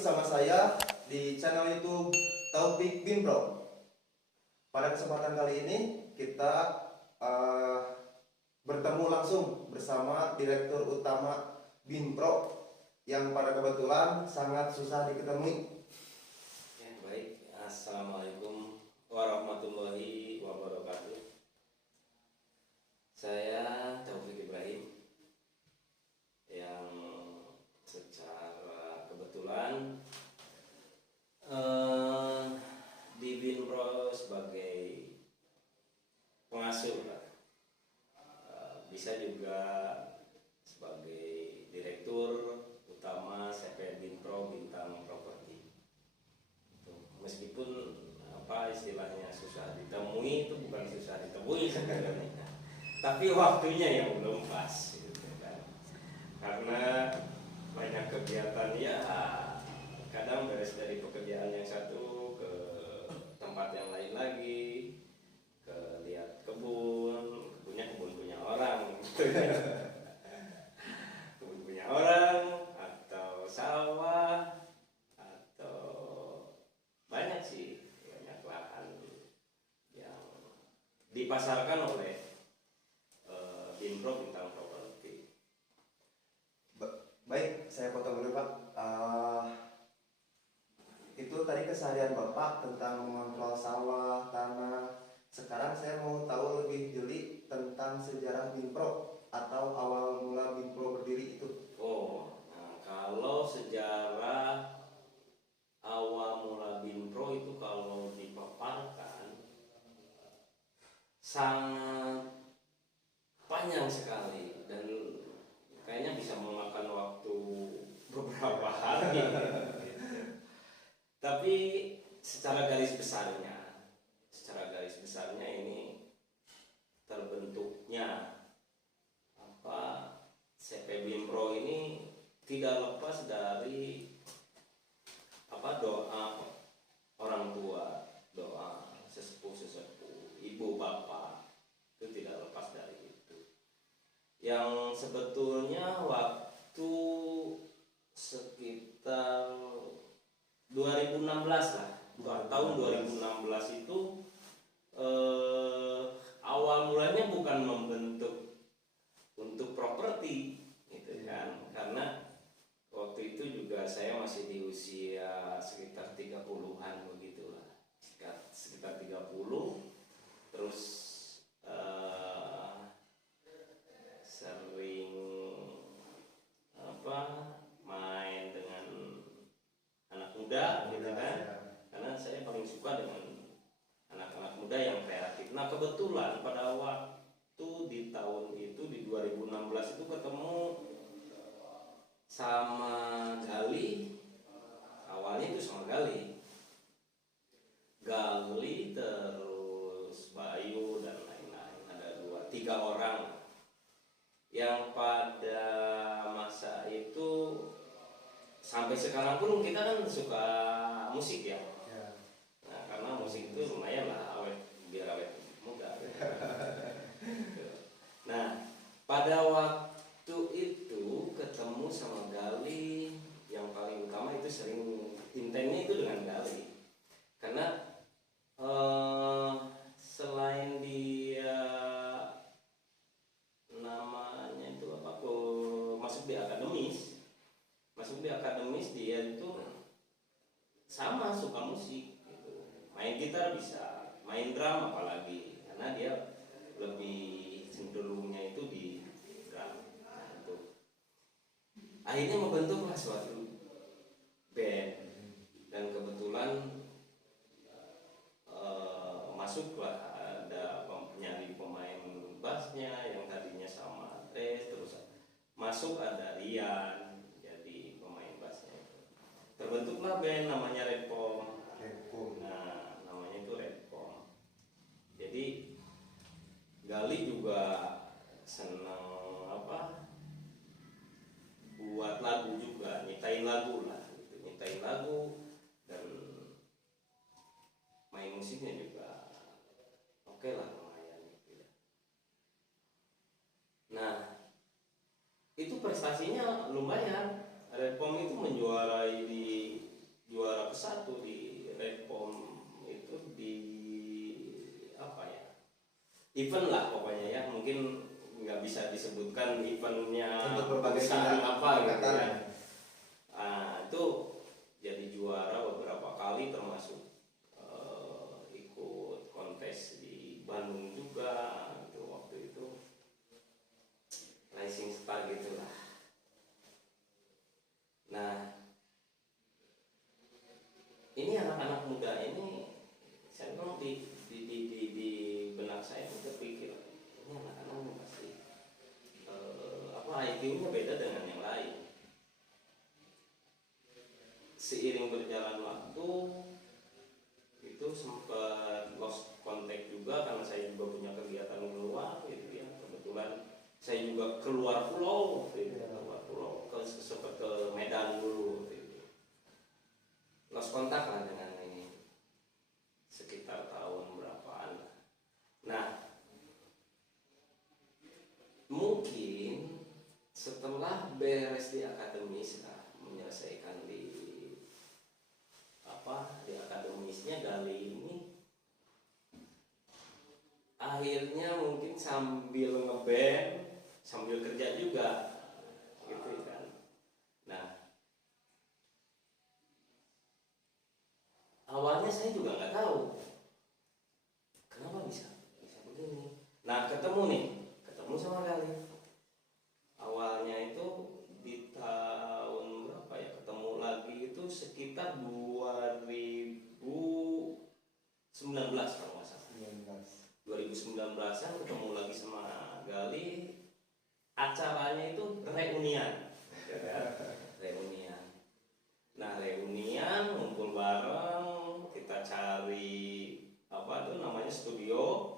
bersama saya di channel YouTube Taufik Binpro. Pada kesempatan kali ini kita bertemu langsung bersama Direktur Utama Binpro yang pada kebetulan sangat susah diketemui. Ya, baik. Assalamualaikum warahmatullahi wabarakatuh. Saya Taufik Ibrahim yang secara kebetulan di Binpro sebagai pengasuh, bisa juga sebagai Direktur Utama CP Binpro Bintang Properti. Meskipun istilahnya susah ditemui, itu bukan susah ditemui sebenarnya, tapi waktunya yang belum pas gitu kan. Karena banyak kegiatan, ya kadang beres dari pekerjaan yang satu ke tempat yang lain lagi, ke lihat kebunnya kebun punya orang gitu. Kebun punya orang atau sawah atau banyak sih, banyak lahan yang dipasarkan oleh Binpro Bintang Properti. Baik, saya potong dulu Pak. Itu tadi keseharian Bapak tentang mengontrol sawah, tanah. Sekarang saya mau tahu lebih jeli tentang sejarah Binpro atau awal mula Binpro berdiri itu. Kalau sejarah awal mula Binpro itu kalau dipaparkan sangat panjang sekali dan kayaknya bisa memakan waktu beberapa hari gitu. Tapi secara garis besarnya ini terbentuknya CP Binpro ini tidak lepas dari doa orang tua, doa sesepuh ibu bapak, itu tidak lepas dari itu. Yang sebetulnya waktu sekitar 2016 lah, tahun 2016 itu awal mulanya bukan membentuk untuk properti gitu kan, karena waktu itu juga saya masih di usia sekitar 30-an begitulah, sekitar 30, terus sering main dengan anak muda gitu kan, karena saya paling suka dengan anak-anak muda yang kreatif. Nah kebetulan pada waktu di tahun itu di 2016 itu ketemu sama Gali. Awalnya itu sama Gali terus Bayu dan lain-lain, ada 2-3 orang yang pada masa itu, sampai sekarang pun kita kan suka musik ya. Nah karena musik itu lumayan lah biar awet muda. Nah pada waktu itu ketemu sama Gali, yang paling utama itu sering intennya itu dengan Gali, karena selain dia namanya itu masuk di akademis, dia itu sama suka musik gitu. Main gitar bisa, main drum apalagi, karena dia lebih cenderungnya itu di drum. Nah, itu akhirnya membentuklah suatu band, dan kebetulan masuklah ada nyari pemain bassnya yang tadinya sama Tres, terus masuk ada Rian jadi pemain bassnya. Terbentuklah band namanya Redpom. Nah namanya itu Redpom. Jadi Gali juga senang buat lagu juga, nyiptain lagu dan main musiknya juga oke lah, lumayan gitu ya. Nah itu prestasinya lumayan. Redpom itu menjuarai di satu di Redpom itu di apa ya, event lah pokoknya ya, mungkin nggak bisa disebutkan eventnya Untuk berbagai perusahaan bidang apa gitu angkatan. ya. Itu jadi juara beberapa kali, termasuk ikut kontes di Bandung juga gitu waktu itu, Rising Star gitulah. Nah, ini anak-anak muda ini, saya bilang di benak saya itu terpikir, ini anak-anak pasti IQ-nya beda dengan yang lain. Seiring berjalan waktu itu sempat lost contact juga, karena saya juga punya kegiatan di luar gitu ya. Kebetulan saya juga keluar pulau gitu, keluar pulau sempat ke Medan dulu gitu. Lost kontak lah dengan ini sekitar tahun berapaan. Nah, mungkin setelah beres di akademis, menyelesaikan di akademisnya kali ini, akhirnya mungkin sambil ngeband sambil kerja juga gitu kan. Nah, awalnya saya juga nggak tahu kenapa bisa begini. Nah, ketemu sama kali. Awalnya itu di tahun berapa ya, ketemu lagi itu sekitar 2019 kalau nggak salah. 2019an ketemu lagi sama Gali. Acaranya itu reunian. Reunian. Nah, reunian ngumpul bareng, kita cari apa tuh namanya studio.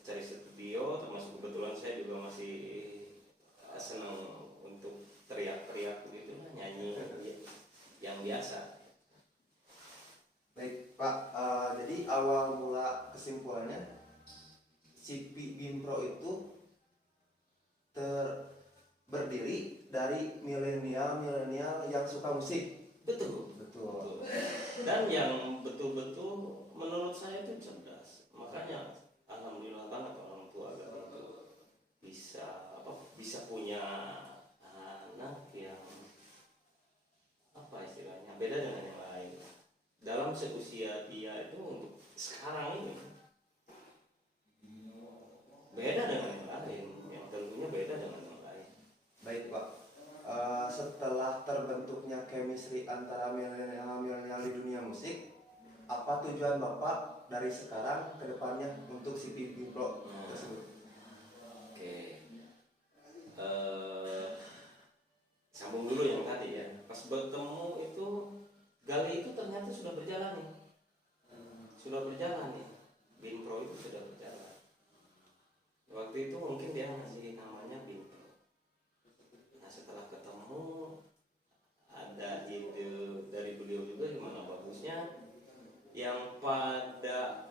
Cari studio, termasuk kebetulan saya juga masih senang untuk teriak-teriak begitu, nyanyi yang biasa. Baik Pak, jadi awal mula kesimpulannya si Bimpro itu berdiri dari milenial yang suka musik. Betul. Dan yang betul-betul menurut saya itu cerdas. Makanya alhamdulillah banget orang tua itu bisa punya anak yang apa istilahnya beda dengan yang lain. Dalam seusia dia itu untuk sekarang ini beda dengan yang lain, yang tentunya beda dengan yang lain. Baik Pak, setelah terbentuknya chemistry antara milenial di dunia musik, apa tujuan Bapak dari sekarang ke depannya untuk si Bimpro tersebut? Oke. Sambung dulu yang tadi ya. Pas bertemu itu Gali itu ternyata sudah berjalan nih. Bimpro itu sudah berjalan. Waktu itu mungkin dia masih namanya Bimpro. Nah, setelah ketemu ada ide dari beliau juga gimana bagusnya yang pada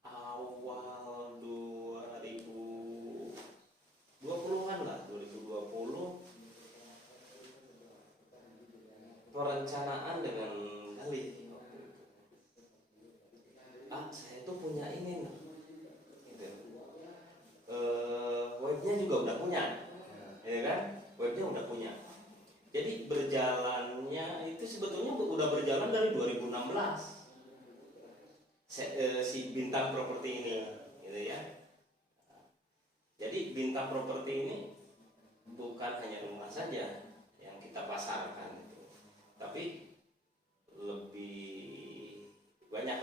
awal 2020-an lah, 2020 perencanaan dengan Gali waktu itu. Saya tuh punya ini nih, gitu. Webnya juga udah punya, ya kan? Webnya udah punya. Jadi berjalannya itu sebetulnya udah berjalan dari 2016. Si Bintang Properti ini, gitu ya. Jadi Bintang Properti ini bukan hanya rumah saja yang kita pasarkan, gitu. Tapi lebih banyak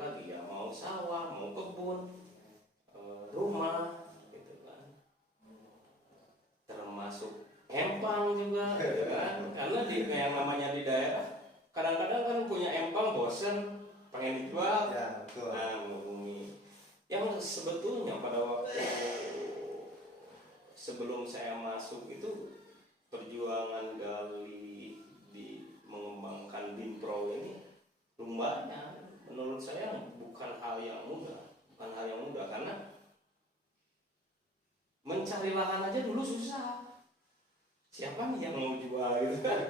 lagi ya, mau sawah, mau kebun, rumah, gitu kan. Termasuk empang juga, gitu kan. Karena yang namanya di daerah kadang-kadang kan punya empang bosen, pengen dijual, Ya, betul. nah menghubungi. Yang sebetulnya pada waktu sebelum saya masuk itu perjuangan Gali di mengembangkan Bimpro ini lumayan, menurut saya bukan hal yang mudah karena mencari lahan aja dulu susah. Siapa nih yang mau jual gitu kan?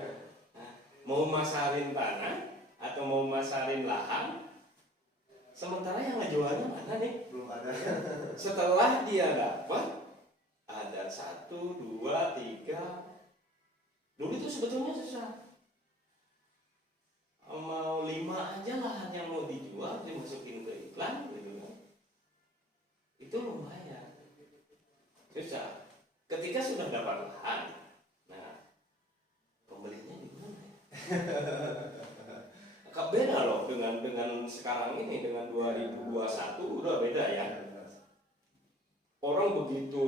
Nah, mau masarin tanah atau mau masarin lahan, sementara yang ngejualnya mana nih? Belum ada. Setelah dia dapat ada 1, 2, 3. Dulu itu sebetulnya susah. Mau 5 aja lahan yang mau dijual dimasukin ke iklan gitu kan. Itu lumayan. Susah. Ketika sudah dapat lahan, nah pembelinya di mana? Beda loh dengan sekarang ini, dengan 2021 udah beda ya. Orang begitu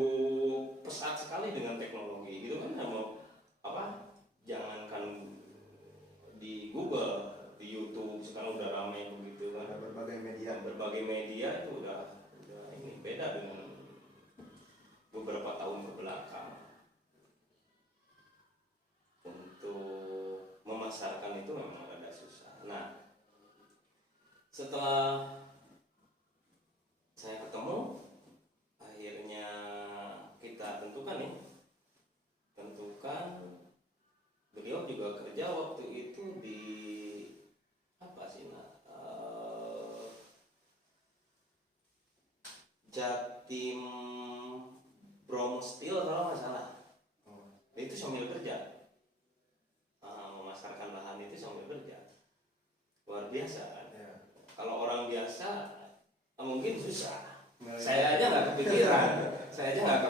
pesat sekali dengan teknologi gitu kan, mau apa? Jangankan di Google, di YouTube sekarang udah ramai begitu kan. Berbagai media itu udah ini beda dengan beberapa tahun ke belakang. Untuk memasarkan itu memang agak susah. Nah, setelah saya ketemu, akhirnya kita tentukan beliau juga kerja waktu itu di apa sih Jatim Bromo Steel kalau nggak salah. Itu sambil kerja, memasarkan lahan itu sambil kerja, luar biasa kan. Kalau orang biasa mungkin susah. Saya aja nggak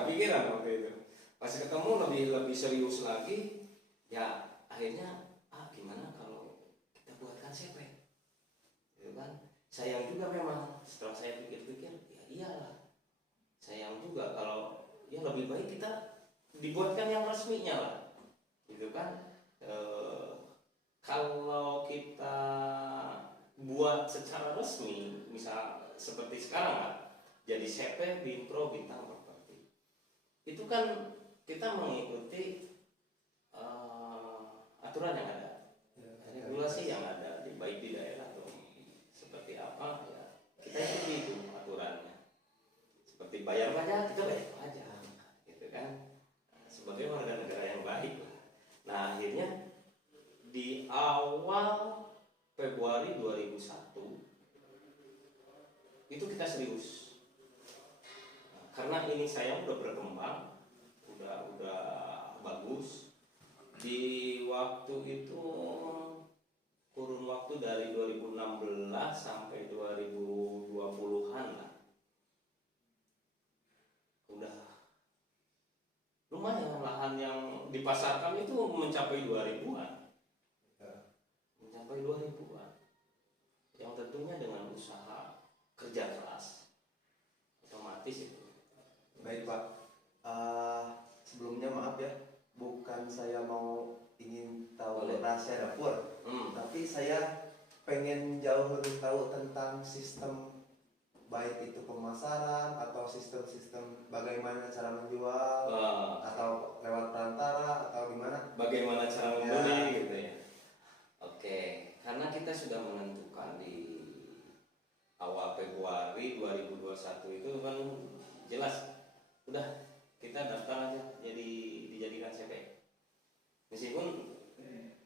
kepikiran waktu itu. Pas ketemu lebih serius lagi, ya akhirnya gimana kalau kita buatkan CP, gitu kan. Sayang juga memang setelah saya pikir-pikir, ya iyalah, sayang juga kalau ya lebih baik kita dibuatkan yang resminya lah, gitu kan. Kalau kita buat secara resmi, misal seperti sekarang lah, jadi CP Binpro Bintang Properti, itu kan kita mengikuti aturan yang ada, regulasi yang ada, baik di daerah atau seperti apa ya, kita ikuti itu aturannya. Seperti bayar pajak, kita bayar pajak, gitu kan, sebagai warga negara yang baik. Nah, akhirnya di awal Februari 2001 itu kita serius. Karena ini saya udah berkembang, udah bagus. Di waktu itu kurun waktu dari 2016 sampai 2020-an lah. Udah lumayan, lahan yang dipasarkan itu mencapai 2000-an. Mencapai 2000-an. Yang tentunya dengan usaha kerja keras, otomatis itu. Baik Pak, sebelumnya maaf ya, bukan saya mau ingin tahu rahasia dapur, tapi saya pengen jauh lebih tahu tentang sistem, baik itu pemasaran atau sistem-sistem bagaimana cara menjual, atau lewat perantara atau gimana? Bagaimana cara membeli gitu ya. Oke, karena kita sudah menentukan di awal Februari 2021 itu kan jelas udah kita daftar aja jadi dijadikan CP. Meskipun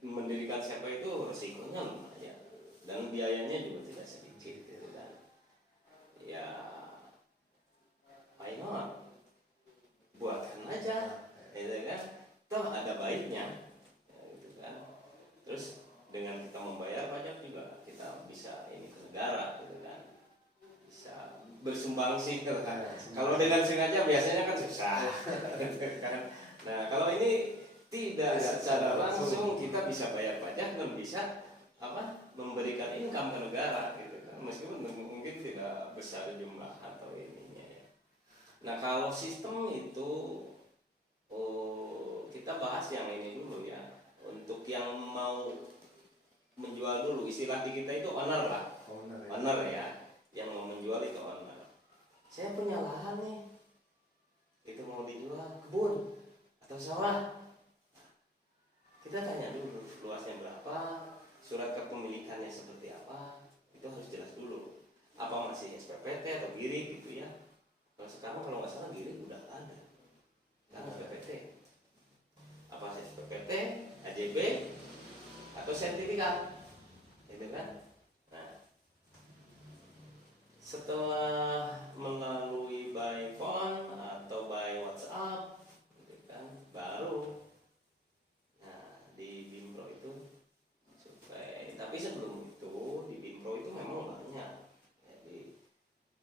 mendirikan CP itu resikonya lumayan dan biayanya juga tidak sedikit gitu kan. Ya, why not? Buatkan aja, gitu kan. Toh ada baiknya, gitu kan. Terus dengan kita membayar pajak juga kita bisa ini ke negara, gitu kan. Bisa bersumbangsi gitu kan. Kalau dengan sengaja biasanya kan susah, gitu kan. Nah, kalau ini tidak secara langsung kita bisa bayar pajak dan bisa memberikan income ke negara, gitu kan. Meskipun mungkin tidak besar jumlah atau ininya ya. Nah, kalau sistem itu kita bahas yang ini dulu ya. Untuk yang mau menjual dulu, istilah di kita itu owner lah. Owner ya. Yang mau menjual itu owner. Saya punya lahan nih, itu mau dijual, kebun atau sawah. Kita tanya dulu luasnya berapa, surat kepemilikannya seperti apa, itu harus jelas dulu. Apa masih SPPT atau GIRI gitu ya. Kalau sekarang kalau nggak salah GIRI udah ada, kan SPPT. Apa SPPT, AJB atau sertifikat, gitu kan? Nah, setelah melalui by phone atau by WhatsApp, gitu kan, baru, nah di Bimpro itu supaya, tapi sebelum itu di Bimpro itu memang banyak, jadi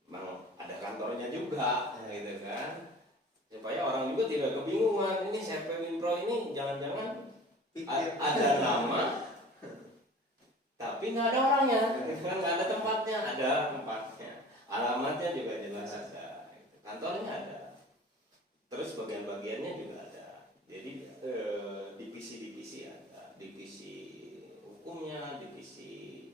memang ada kantornya juga, gitu kan, supaya orang juga tidak kebingungan, ini CP Bimpro ini jangan-jangan ada nama tapi nggak ada orangnya, gitu kan, nggak ada tempatnya, ada tempatnya, alamatnya juga jelas ada, gitu. Kantornya ada, terus bagian-bagiannya juga ada, jadi divisi-divisi ada, divisi hukumnya, divisi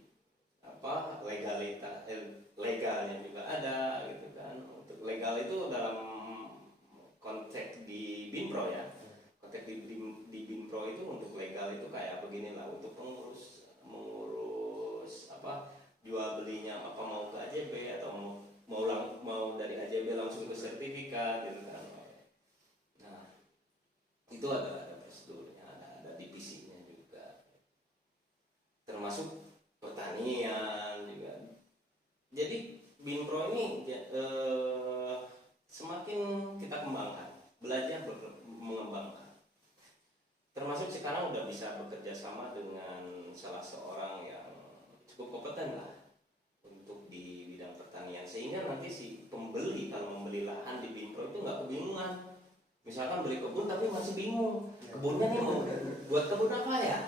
apa legalnya juga ada, gitu kan. Untuk legal itu dalam konteks di Binpro ya, konteks di Binpro itu untuk legal itu kayak beginilah, untuk mengurus apa jual belinya, apa mau ke AJB atau mau dari AJB langsung ke sertifikat, gitu kan. Nah, itu ada prosedurnya, ada divisinya juga, termasuk pertanian juga. Jadi Binpro ini semakin kita kembangkan, belajar mengembangkan. Termasuk sekarang udah bisa bekerja sama dengan salah seorang yang cukup kompeten lah untuk di bidang pertanian, sehingga nanti si pembeli kalau membeli lahan di Binpro itu nggak kebingungan. Misalkan beli kebun tapi masih bingung, kebunnya nih mau buat kebun apa ya,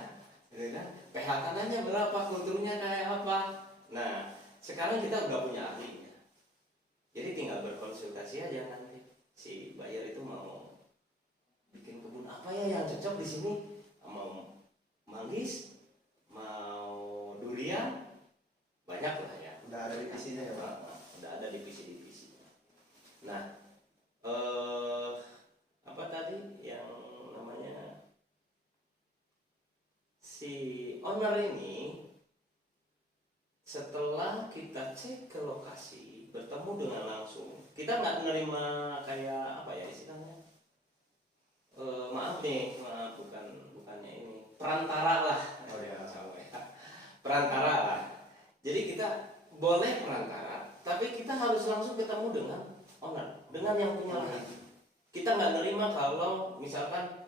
gitu kan? pH tanahnya berapa, kulturnya kayak apa. Nah, sekarang kita udah punya ahlinya, jadi tinggal berkonsultasi aja nanti si buyer itu mau bikin kebun apa ya yang cocok di sini, mau manggis, mau durian, banyak lah ya. Udah ada divisinya ya Pak? Udah ada divisi-divisinya. Nah, apa tadi yang namanya si owner ini, setelah kita cek ke lokasi, bertemu dengan langsung, kita nggak menerima kayak apa ya istilahnya, maaf bukannya ini perantara lah. Oh ya. Perantara lah. Jadi kita boleh perantara, tapi kita harus langsung ketemu dengan owner, dengan yang punya lahan. Kita nggak nerima kalau misalkan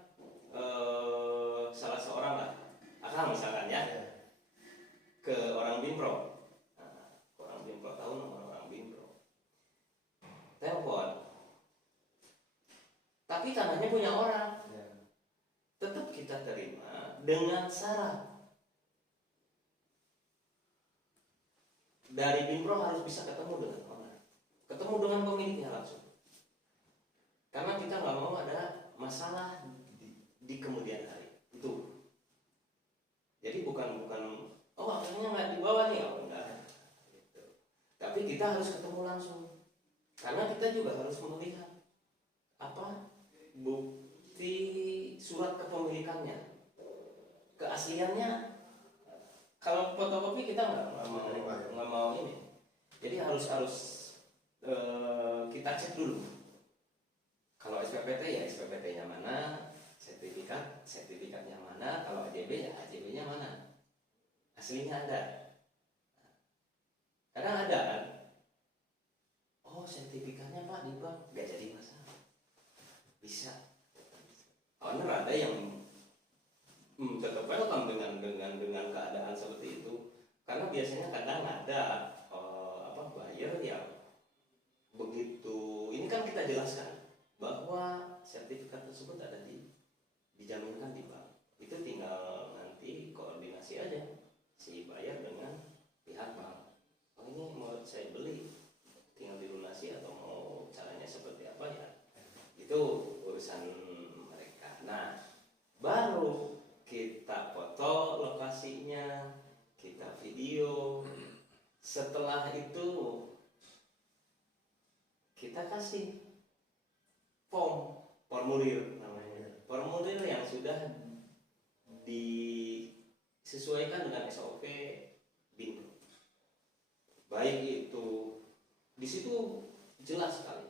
salah seorang lah, akang misalkan ya, ke orang Binpro, orang Binpro tahu nomor orang Binpro, telepon, tapi tanahnya punya orang, tetap kita terima dengan syarat dari Binpro harus bisa ketemu dengan owner, ketemu dengan pemiliknya langsung, karena kita nggak mau ada masalah di kemudian hari itu. Jadi bukan oh akhirnya nggak dibawa nih, oh enggak gitu. Tapi kita harus ketemu langsung, karena kita juga harus melihat apa bukti surat kepemilikannya, keasliannya. Kalau fotokopi kita nggak mau ini, jadi harus kita cek dulu. Kalau SPPT ya SPPT-nya mana, sertifikatnya mana, kalau AJB ya AJB-nya mana, aslinya ada. Kadang ada kan, oh sertifikatnya Pak di bank, nggak jadi masalah, bisa. Owner ada yang tetap welcome dengan keadaan seperti itu, karena biasanya kadang ada buyer yang begitu, ini kan kita jelaskan bahwa sertifikat tersebut ada dijaminkan di bank, itu tinggal nanti koordinasi aja si buyer dengan pihak bank. Oh ini mau saya beli, tinggal dilunasi atau mau caranya seperti apa ya, itu urusan mereka. Nah, baru kita foto lokasinya, kita video. Setelah itu kita kasih formulir namanya, formulir yang sudah disesuaikan dengan SOP Binpro. Baik itu di situ jelas sekali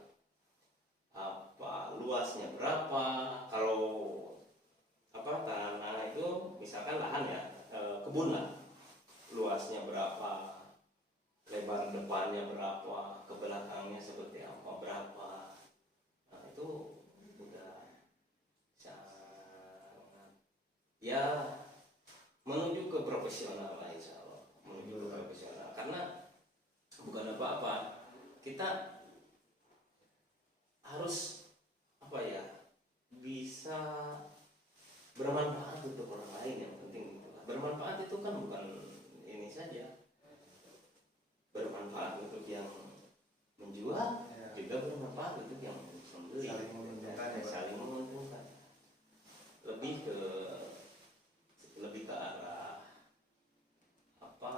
apa luasnya berapa, kalau tanah itu misalkan lahan ya, kebun lah, luasnya berapa, lebar depannya berapa, ke belakangnya seperti apa, berapa. Nah, itu udah sangat ya menuju ke profesional lah, insya Allah menuju ke profesional, karena bukan apa-apa, kita harus apa ya, bisa bermanfaat untuk orang lain, yang penting gitu. Bermanfaat itu kan bukan ini saja, bermanfaat untuk yang menjual, Ya. juga bermanfaat untuk yang membeli, Saling menguntungkan ya, Pak. saling menguntungkan, lebih ke arah apa,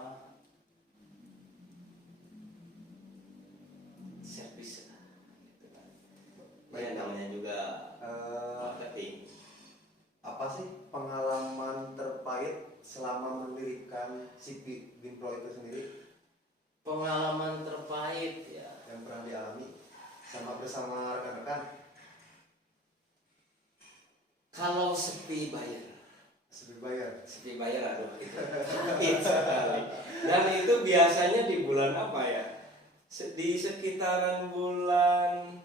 servis lah, gitu kan. Ya, namanya juga marketing. Apa sih pengalaman terpahit selama mendirikan si Binpro itu sendiri Pengalaman terpahit ya, yang pernah dialami sama bersama rekan-rekan? kalau sepi bayar, Sepi bayar. aduh itu pahit sekali. Dan itu biasanya di bulan apa ya? Di sekitaran bulan,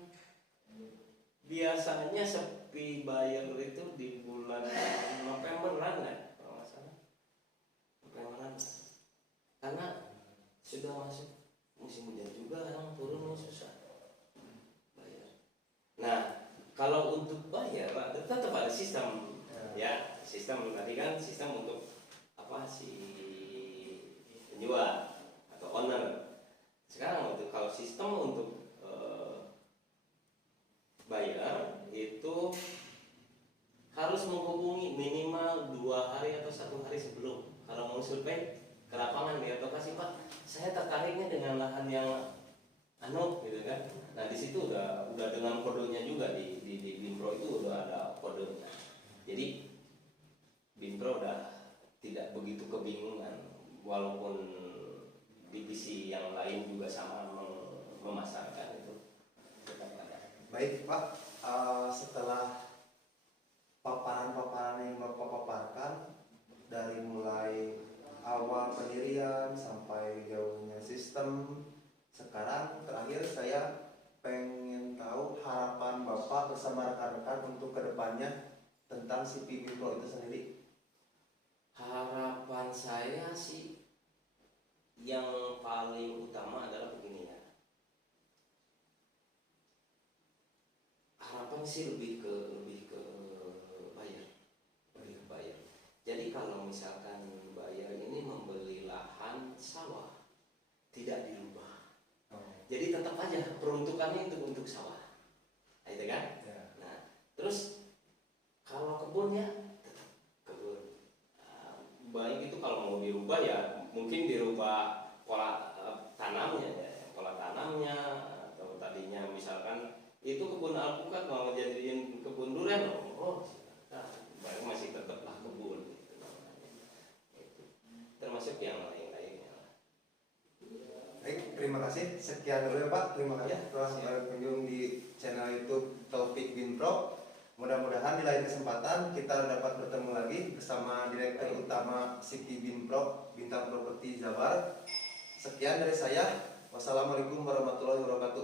biasanya sepi bayar itu di bulan Novemberan ya, kalau nggak salah. Novemberan. Karena sudah masuk musim hujan juga, orang turun susah bayar. Nah, kalau untuk bayar tetap ada sistem, ya sistem tadi kan, sistem untuk apa, si penjual atau owner. Sekarang untuk kalau sistem untuk bayar itu harus menghubungi minimal 2 hari atau 1 hari sebelum. Kalau mau survei ke lapangan di lokasi, Pak, saya tertariknya dengan lahan yang gitu kan. Nah, di situ udah dengan kodenya juga, di Binpro itu udah ada kodenya. Jadi Binpro udah tidak begitu kebingungan, walaupun divisi yang lain juga sama memasarkan itu. Baik Pak, setelah paparan-paparan yang Bapak paparkan dari mulai awal pendirian sampai jauhnya sistem, sekarang terakhir saya pengen tahu harapan Bapak bersama rekan-rekan untuk kedepannya tentang si Binpro itu sendiri. Harapan saya sih yang paling utama adalah begini ya. Harapan sih lebih ke bayar. Jadi kalau misalkan bayar ini membeli lahan sawah, tidak dirubah. Jadi tetap aja peruntukannya itu untuk sawah, itu kan? Ya. Nah, terus kalau kebunnya tetap kebun. Baik itu kalau mau dirubah ya mungkin dirubah pola tanamnya ya, atau tadinya misalkan itu kebun alpukat mau jadiin kebun durian, baru masih tetaplah kebun gitu namanya. Itu termasuk yang lain-lainnya. Baik, terima kasih. Sekian dulu ya Pak. Terima kasih telah berkunjung di channel YouTube Taufik Binpro. Mudah-mudahan di lain kesempatan kita dapat bertemu lagi bersama Direktur Utama Siki Binpro, Bintang Properti Jabar. Sekian dari saya. Wassalamualaikum warahmatullahi wabarakatuh.